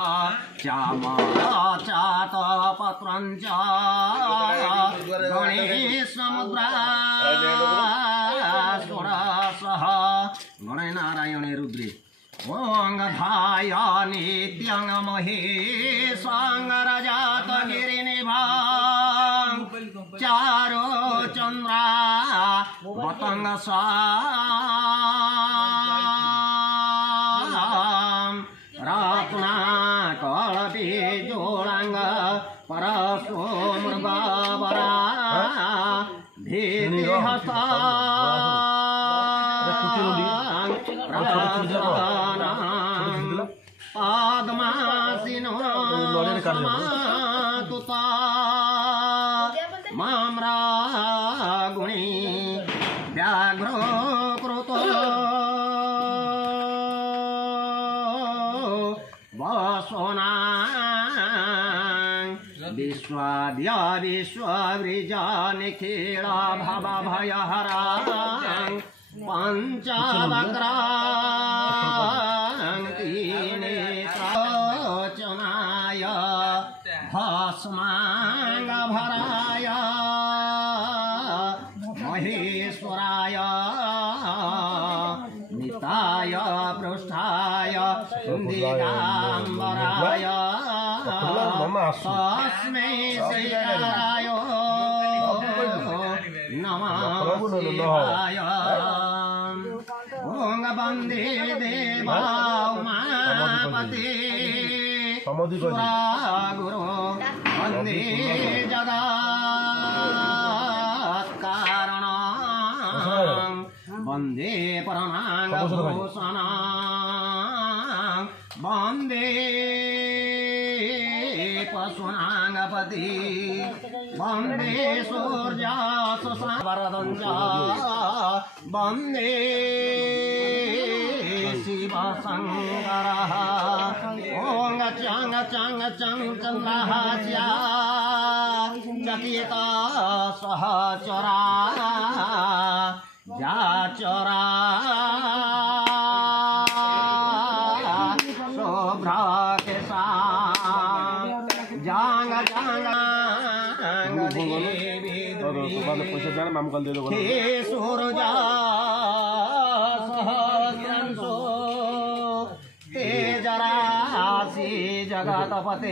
चात पत्रञ्च गणेशमुद्रा षोडशः गणनारायणे रुद्रे ओङ्गधाय नित्यं महेशाङ्गरजात गिरिनिभां चारो चन्द्रा वतङ्गसा रात्ना कळपि जोडाङ्ग परशो मृगावरा धीहस्ता पादमासिनो समातुता माम्रा गुणी व्याघ्रो कृतो वसोना विश्वाद्य विश्ववृजा निखिला भवभयहरा पञ्चवक्राङ्गीनेत्रचनाय भस्माङ्गभराय महेश्वराय निताय पृष्ठाय दिगाम्बराय तस्मै श्रीकाराय नमः शिवाय ओं वन्दे देवा उमापते गुरो वन्दे जगत्कारणं वन्दे परमाङ्गभूषणं वन्दे पशूनाङ्गपति वन्दे सूर्यासवरदञ्च वन्दे शिवशङ्करः ॐ चङ् चङ् चङ् चन्द्रः चकिता सहचरा जाचरा शोभ्रकेशा जांग जांग हे सूरजा सहस्रंसो तेजराशि जगतपते।